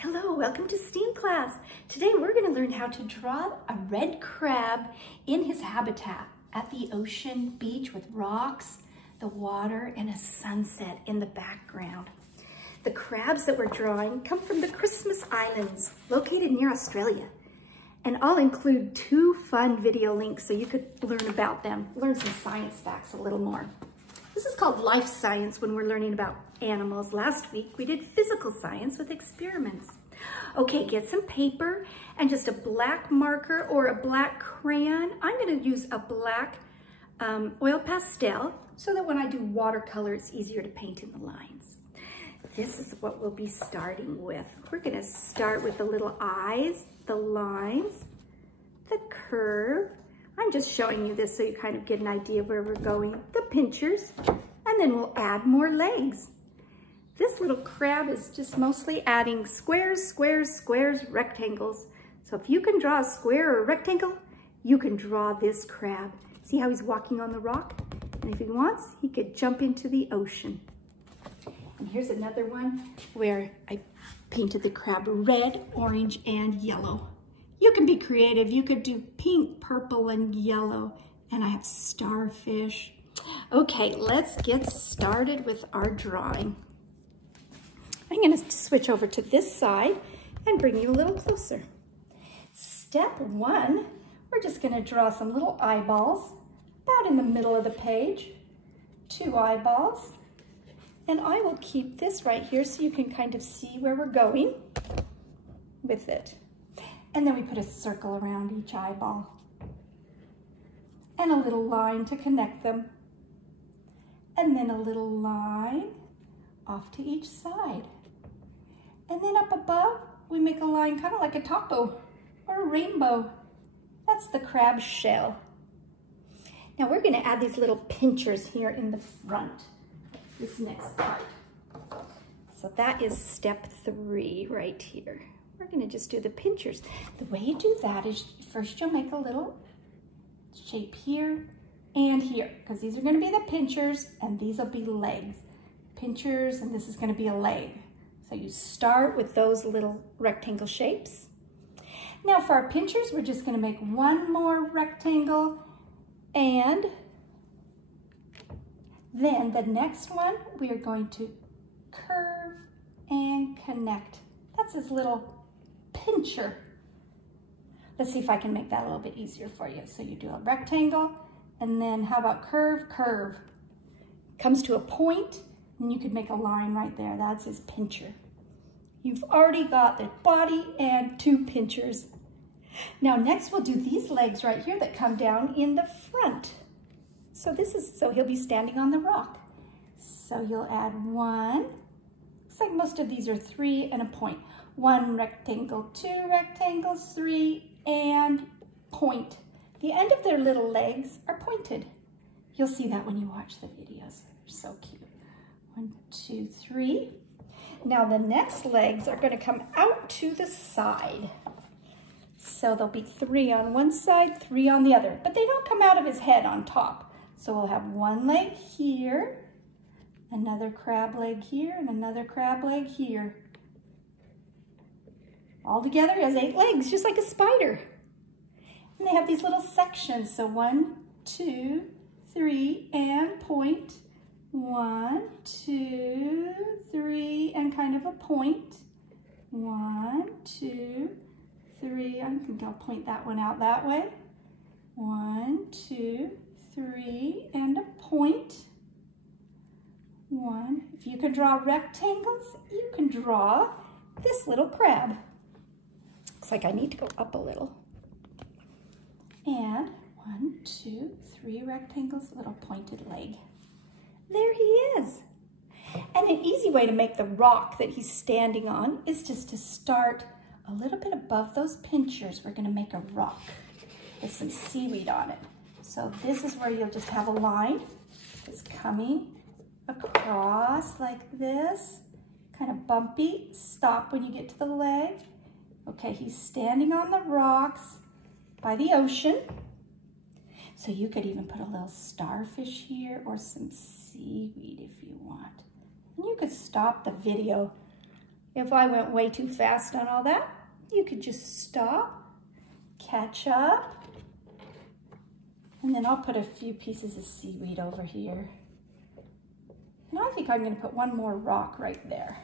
Hello, welcome to STEAM class. Today we're going to learn how to draw a red crab in his habitat at the ocean beach with rocks, the water, and a sunset in the background. The crabs that we're drawing come from the Christmas Islands, located near Australia. And I'll include 2 fun video links so you could learn about them, learn some science facts a little more. This is called life science when we're learning about animals. Last week we did physical science with experiments. Okay, get some paper and just a black marker or a black crayon. I'm going to use a black oil pastel so that when I do watercolor it's easier to paint in the lines. This is what we'll be starting with. We're going to start with the little eyes, the lines, the curve. I'm just showing you this so you kind of get an idea of where we're going. The pinchers, and then we'll add more legs. This little crab is just mostly adding squares, squares, squares, rectangles. So if you can draw a square or a rectangle, you can draw this crab. See how he's walking on the rock? And if he wants, he could jump into the ocean. And here's another one where I painted the crab red, orange, and yellow. You can be creative. You could do pink, purple, and yellow. And I have starfish. Okay, let's get started with our drawing. I'm going to switch over to this side and bring you a little closer. Step 1, we're just going to draw some little eyeballs about in the middle of the page. 2 eyeballs. And I will keep this right here so you can kind of see where we're going with it. And then we put a circle around each eyeball and a little line to connect them. And then a little line off to each side. And then up above, we make a line kind of like a topo or a rainbow. That's the crab shell. Now we're going to add these little pinchers here in the front, this next part. So that is step 3 right here. We're going to just do the pinchers. The way you do that is first you'll make a little shape here and here, because these are going to be the pinchers and these will be legs. Pinchers, and this is going to be a leg. So you start with those little rectangle shapes. Now for our pinchers, we're just going to make one more rectangle, and then the next one we are going to curve and connect. That's his little pincher. Let's see if I can make that a little bit easier for you. So you do a rectangle, and then how about curve, curve. Comes to a point, and you could make a line right there. That's his pincher. You've already got the body and 2 pinchers. Now next we'll do these legs right here that come down in the front. So he'll be standing on the rock. So you'll add 1. Looks like most of these are 3 and a point. 1 rectangle, 2 rectangles, 3, and point. The end of their little legs are pointed. You'll see that when you watch the videos. They're so cute. 1, 2, 3. Now the next legs are going to come out to the side. So there'll be 3 on one side, 3 on the other, but they don't come out of his head on top. So we'll have 1 leg here, another crab leg here, and another crab leg here. All together he has 8 legs, just like a spider. And they have these little sections. So 1, 2, 3, and point. 1, 2, 3, and kind of a point. 1, 2, 3. I think I'll point that one out that way. 1, 2, 3, and a point. 1. If you can draw rectangles, you can draw this little crab. Looks like I need to go up a little. And 1, 2, 3 rectangles, little pointed leg. There he is. And an easy way to make the rock that he's standing on is just to start a little bit above those pinchers. We're going to make a rock with some seaweed on it. So this is where you'll just have a line that's coming across like this, kind of bumpy. Stop when you get to the leg. Okay, he's standing on the rocks by the ocean. So you could even put a little starfish here or some seaweed if you want. And you could stop the video If I went way too fast on all that, you could just stop, catch up, and then I'll put a few pieces of seaweed over here. And I think I'm going to put one more rock right there.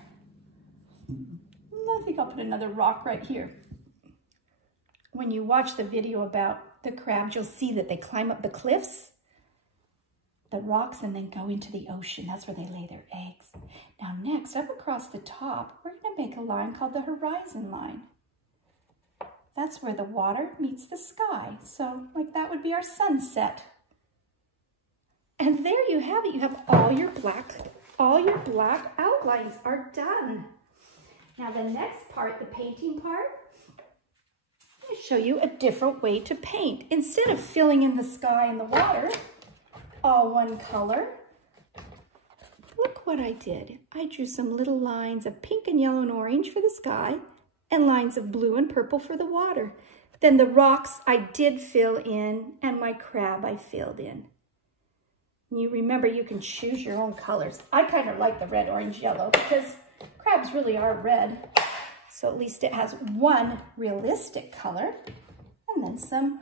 I think I'll put another rock right here. When you watch the video about the crabs, you'll see that they climb up the cliffs, the rocks, and then go into the ocean. That's where they lay their eggs. Now next, up across the top, we're going to make a line called the horizon line. That's where the water meets the sky. So like that would be our sunset. And there you have it. You have all your black outlines are done. Now the next part, the painting part, I'm going to show you a different way to paint. Instead of filling in the sky and the water, all one color, look what I did. I drew some little lines of pink and yellow and orange for the sky and lines of blue and purple for the water. Then the rocks I did fill in and my crab I filled in. You remember you can choose your own colors. I kind of like the red, orange, yellow because crabs really are red. So at least it has one realistic color and then some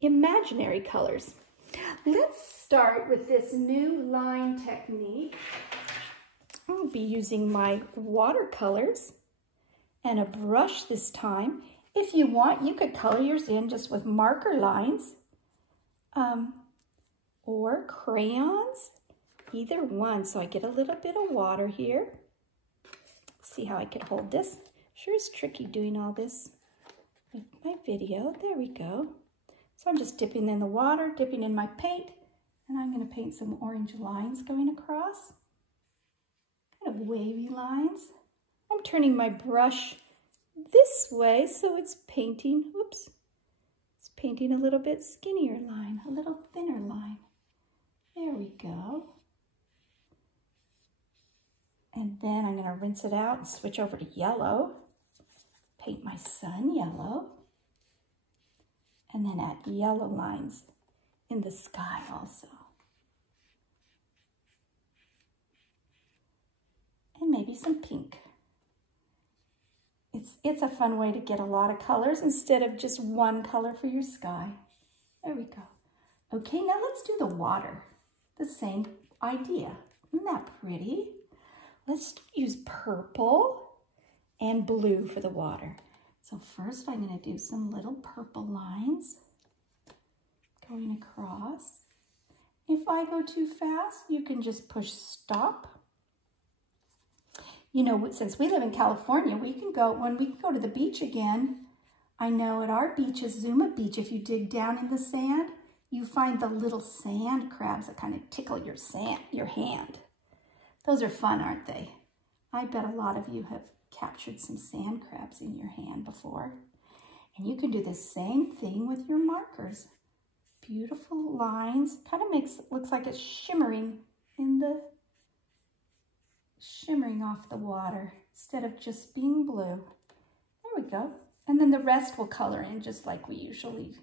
imaginary colors. Let's start with this new line technique. I'll be using my watercolors and a brush this time. If you want, you could color yours in just with marker lines or crayons, either one. So I get a little bit of water here. See how I could hold this. Sure is tricky doing all this with my video. There we go. So I'm just dipping in the water, dipping in my paint, and I'm going to paint some orange lines going across. Kind of wavy lines. I'm turning my brush this way so it's painting, whoops, it's painting a little bit skinnier line, a little thinner line. There we go. And then I'm going to rinse it out and switch over to yellow. Paint my sun yellow. And then add yellow lines in the sky also. And maybe some pink. It's a fun way to get a lot of colors instead of just one color for your sky. There we go. Okay, now let's do the water. The same idea. Isn't that pretty? Let's use purple and blue for the water. So first I'm going to do some little purple lines going across. If I go too fast, you can just push stop. You know, since we live in California, we can go, when we go to the beach again, I know at our beach is Zuma Beach, if you dig down in the sand, you find the little sand crabs that kind of tickle your hand. Those are fun, aren't they? I bet a lot of you have captured some sand crabs in your hand before. And you can do the same thing with your markers. Beautiful lines, kind of looks like it's shimmering off the water instead of just being blue. There we go. And then the rest will color in just like we usually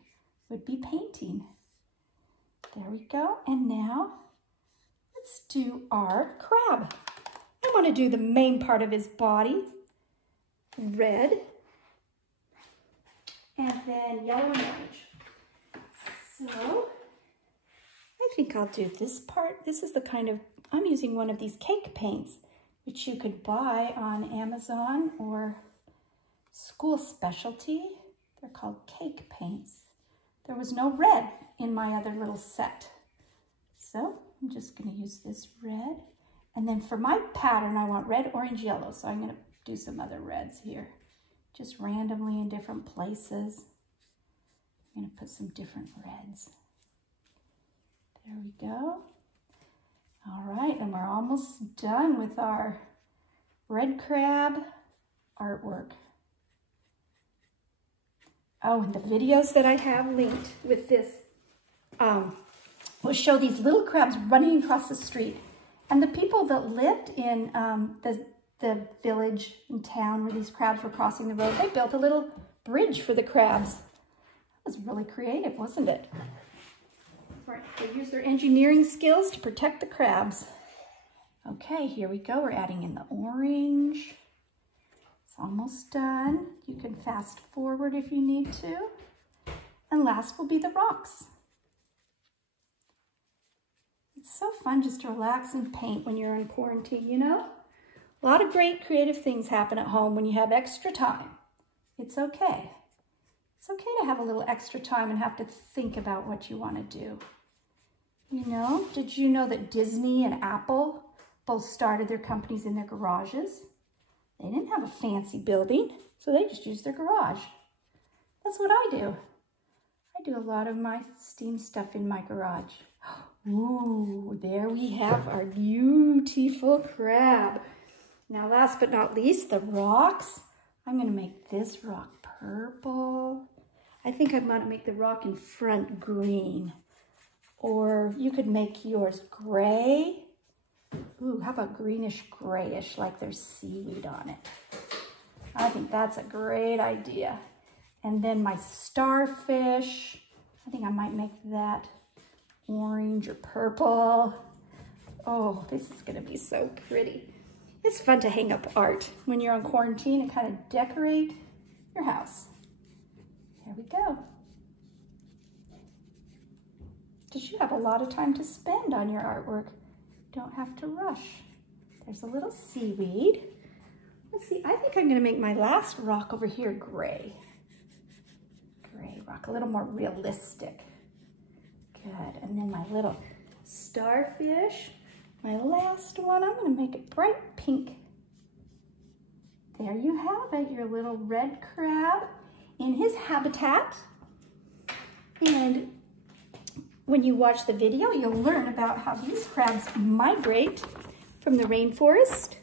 would be painting. There we go. And now let's do our crab. I want to do the main part of his body, red, and then yellow and orange. So I think I'll do this part. This is the kind of, I'm using one of these cake paints, which you could buy on Amazon or School Specialty. They're called cake paints. There was no red in my other little set. So I'm just going to use this red. And then for my pattern, I want red, orange, yellow. So I'm going to do some other reds here, just randomly in different places. I'm going to put some different reds. There we go. All right, and we're almost done with our red crab artwork. Oh, and the videos that I have linked with this will show these little crabs running across the street. And the people that lived in the village and town where these crabs were crossing the road, they built a little bridge for the crabs. That was really creative, wasn't it? Right, they used their engineering skills to protect the crabs. Okay, here we go. We're adding in the orange almost done. You can fast forward if you need to. And last will be the rocks. It's so fun just to relax and paint when you're in quarantine, you know? A lot of great creative things happen at home when you have extra time. It's okay. It's okay to have a little extra time and have to think about what you want to do. You know, did you know that Disney and Apple both started their companies in their garages? They didn't have a fancy building, so they just used their garage. That's what I do. I do a lot of my STEAM stuff in my garage. Ooh, there we have our beautiful crab. Now, last but not least, the rocks. I'm going to make this rock purple. I think I'm going to make the rock in front green. Or you could make yours gray. Ooh, how about greenish grayish, like there's seaweed on it? I think that's a great idea. And then my starfish, I think I might make that orange or purple. Oh, this is gonna be so pretty. It's fun to hang up art when you're on quarantine and kind of decorate your house. There we go. Because you have a lot of time to spend on your artwork. Don't have to rush. There's a little seaweed. Let's see, I think I'm gonna make my last rock over here gray. Gray rock, a little more realistic. Good, and then my little starfish. My last one, I'm gonna make it bright pink. There you have it, your little red crab in his habitat. And when you watch the video, you'll learn about how these crabs migrate from the rainforest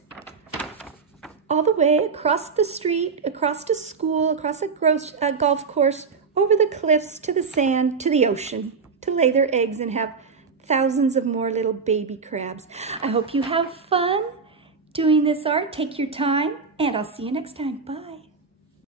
all the way across the street, across to school, across a golf course, over the cliffs, to the sand, to the ocean, to lay their eggs and have thousands of more little baby crabs. I hope you have fun doing this art. Take your time, and I'll see you next time. Bye.